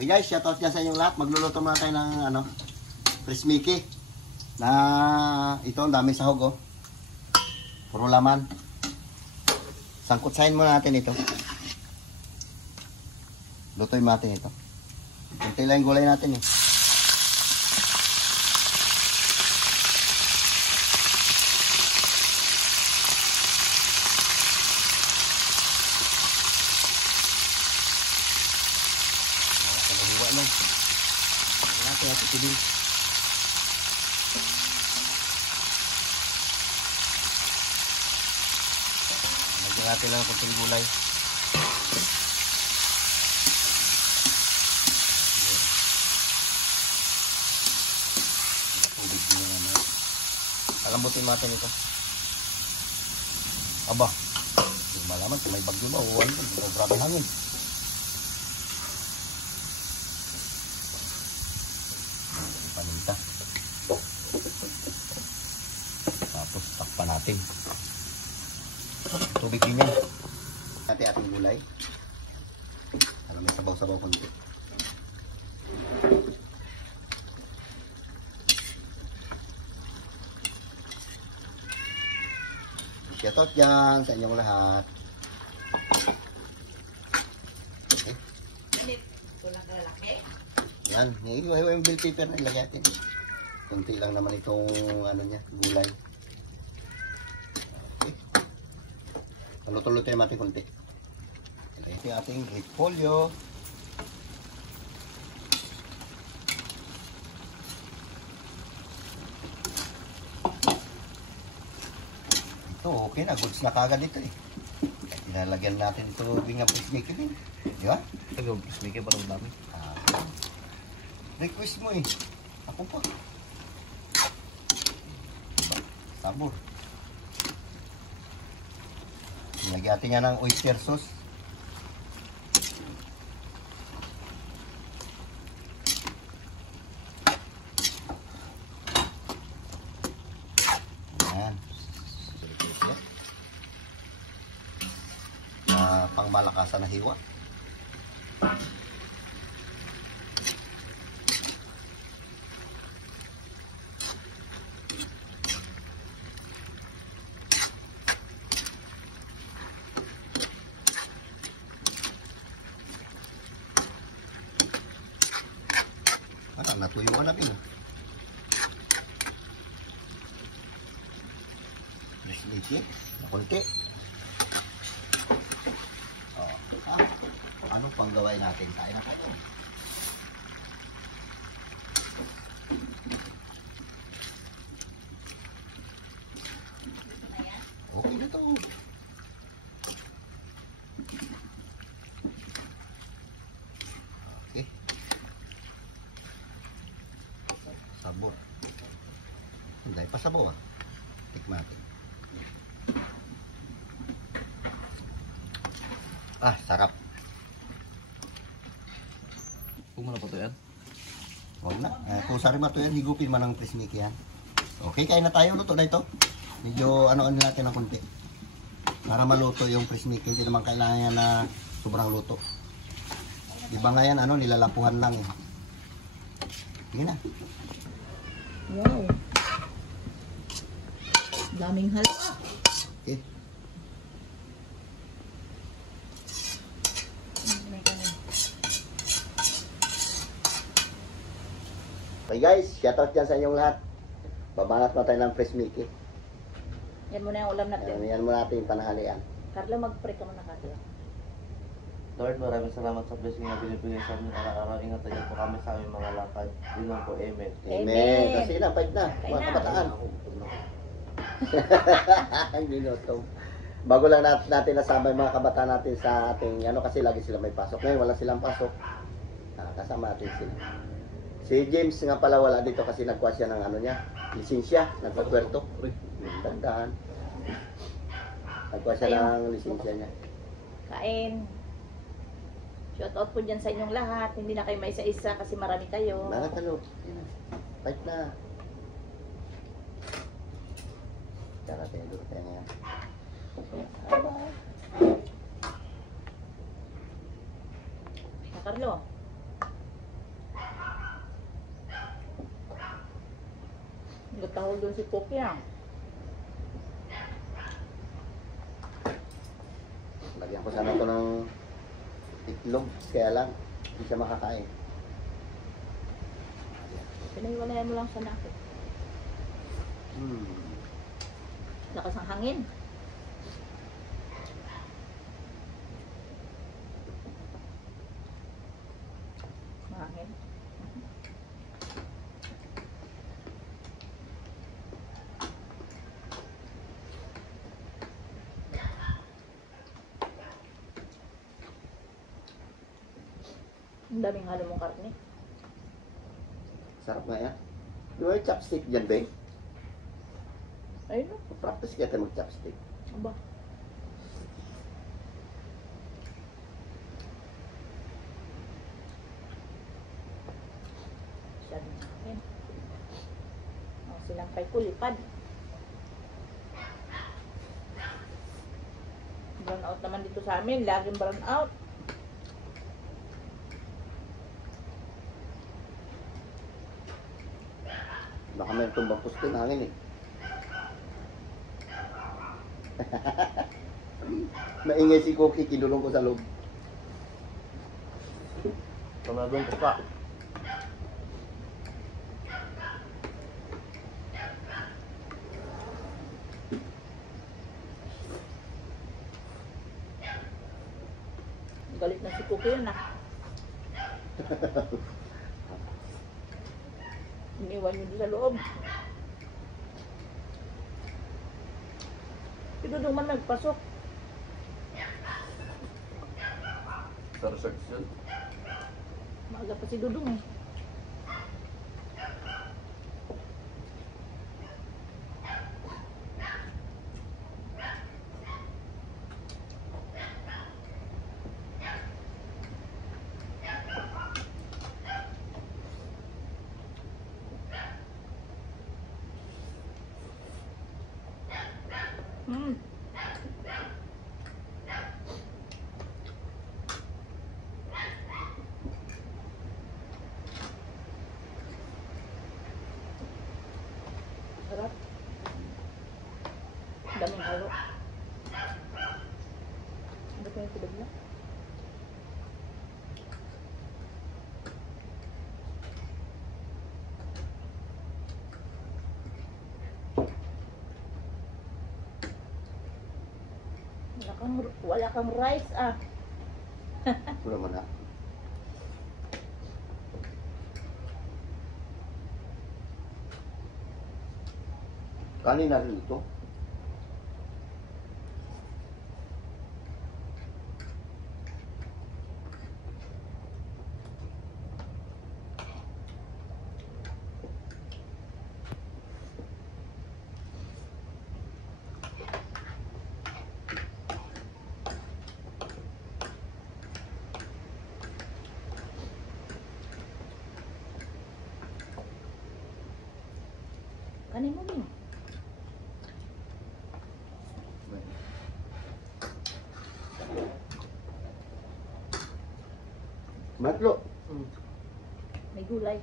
Okay guys, shoutout dyan sa inyong lahat. Magluluto muna tayo ng ano, Chris Mickey. Na ito, ang daming sahog oh. Puro laman. Sangkutsahin muna natin ito. Lutoy natin ito. Kunti lang yung gulay natin eh. Kalahiwa lang. Natin natin tibig. Lagyan natin lang kunting gulay. Lambutin natin ito. Aba, hindi malaman kung may bagyo ba o ano, grabe hangin. Paninta. Tapos takpan natin. Tubig din yan. Natin ating gulay. Alam may sabaw-sabaw konti. Shoutout dyan sa inyong lahat. Okay. Yan, hiwa yung bill paper na ilagay natin. Kunti lang naman itong ano niya, gulay. Okay. Luto-luto natin kunti. Ito yung ating repolyo. Ito, okay na. Goods na kagad ito eh. Pinalagyan natin ito ng Chris Mickey din. Di ba? Ito yung Chris Mickey parang dami. Request mo eh. Ako pa. Sabor. Nilagyan natin yan ng oyster sauce. Pangmalakasan na hiwa. Natuyo ka na pino. Just like it. Nakunti. Ano pang gawin natin? Kain na po ito. Okay na ito. Okay. Sabor. Hindi pa sabaw ah. Tikman natin. Ah, sarap. Kung mo na pa ito yan? Huwag na. Kung sari ba ito yan, higupin man ng Chris Mickey yan. Okay, kain na tayo. Luto na ito. Medyo ano natin ng konti. Para maluto yung Chris Mickey. Hindi naman kailangan yan na sobrang luto. Iba nga yan, ano, nilalapuhan lang eh. Sige na. Wow. Daming halo. Okay. Okay guys, shoutout dyan sa inyong lahat. Babanat na tayo ng Chris Mickey. Yan muna yung ulam natin. Yan muna natin yung panahalian. Carlo, mag-pray ka muna, Carlo. Lord, maraming salamat sa blessing na binibigay sa amin araw-araw. Ingatan niyo po kami sa aming mga lakad. Yun lang po, amen. Amen. Kasi na, fight na. Kain Mga na. kabataan. Ang minuto. Bago lang natin nasama yung mga kabataan natin sa ating, ano kasi lagi sila may pasok. Ngayon wala silang pasok. Kasama natin sila. Si James nga pala wala dito kasi nagkuha siya ng ano niya, lisensya, nagpapwerto. Dandahan. Nagkuha siya ng lisensya niya. Kain. Shout out po dyan sa inyong lahat. Hindi na kayo may isa-isa kasi marami kayo. Mga talo. Fight na. Tara tayo doon tayo ngayon. Carlo. Gatahol doon si Cookie ah. Lagyan ko sana ito ng itlog. Kaya lang, hindi siya makakain. Pinahiwalayan mo lang sa nakit. Lakas ang hangin. Mahangin. Ang daming halo mong karne. Sarap nga yan. Di ba yung chopstick dyan, Ben? Ayun o. Practice kaya tayo mag-chopstick. Aba. Masyadong hangin. Silang kay kulipad. Brown out naman dito sa amin. Laging brown out. Baka may tumbang pusto ng hangin eh. Maingay si Cookie, kinulong ko sa loob. Tumadong ko pa. Galit na si Cookie yun ah. Iniwan yun sa loob. Si Dudong man nagpasok. Sa reception. Maaga pa si Dudong eh. Hmm. Sarap. Daming halo. Ano pa yung tulog na? Wala kang rice ah. Wala mo na. Kanin na rin ito. Kanin mo din. Matlo. May gulay.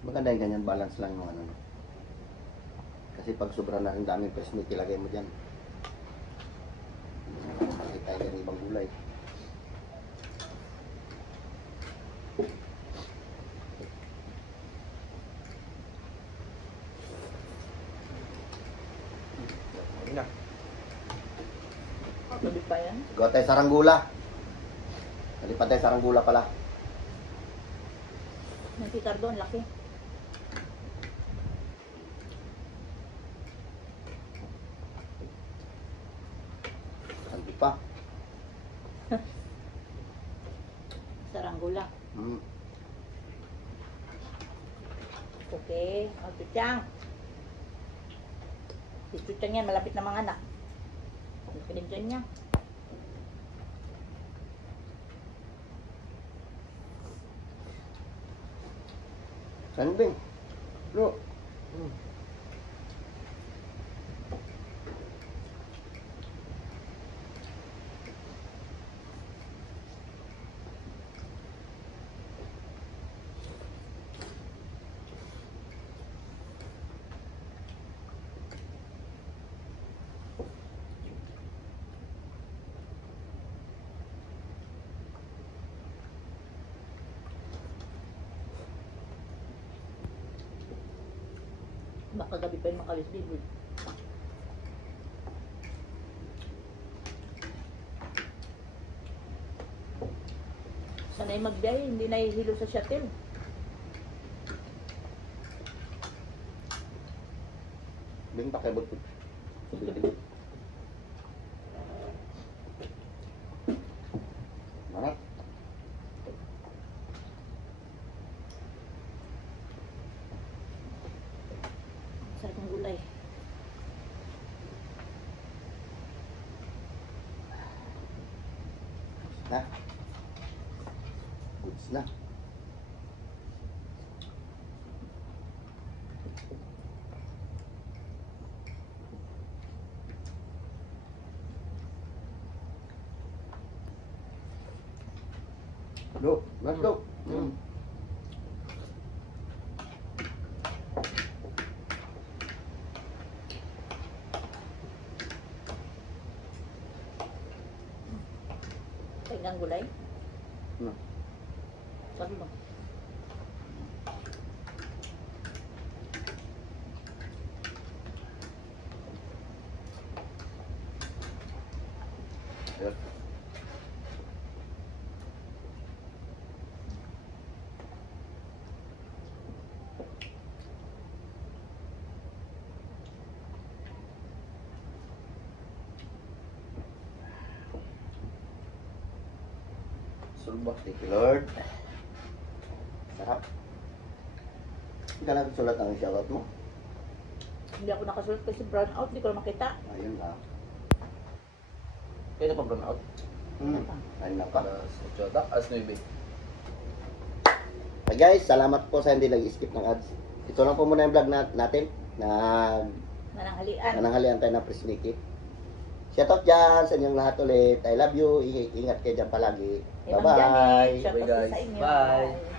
Maganda yung ganyan, balance lang yung ano. Kasi pag sobra na rin daming press meat, ilagay mo dyan. Kasi tayo ng ibang gulay. Ayun na. Gabi pa yan. Gawa tayo saranggula. Nalipat tayo saranggula pala. May titar doon, laki. Santi pa. Saranggula. Hmm. Okay. O, Chuchang. Si Chuchang yan, malapit na mga anak. Pilim dyan niya. Sanding. Lo. kagabi pa yung makalis bibig. Sanay magbiyahe, hindi nahihilo sa shuttle. Bing pakibot ko. Manat. Sarap ng gulay. Na. Goods na. Go, let's go. Tingnan ang gulay. Hmm. Sabi mo. Yes. Sulbak, thank you Lord. Sarap. Hindi ka nagsulat ang shoutout mo? Hindi ako nakasulat kasi brown out, hindi ko na makita. Ayun na. Kaya na pa brown out. Ayun na pa. Alas 8, alas 9. Hey guys, salamat po sa hindi nag-skip ng ads. Ito lang po muna yung vlog natin na Mananghalian. nananghalian tayo ng Prismiki. Shoutout dyan sa inyong lahat ulit. I love you. Ingat kayo dyan palagi. Ibang Bye-bye. gamit. Shout out Bye, guys. sa inyo. Bye. Bye.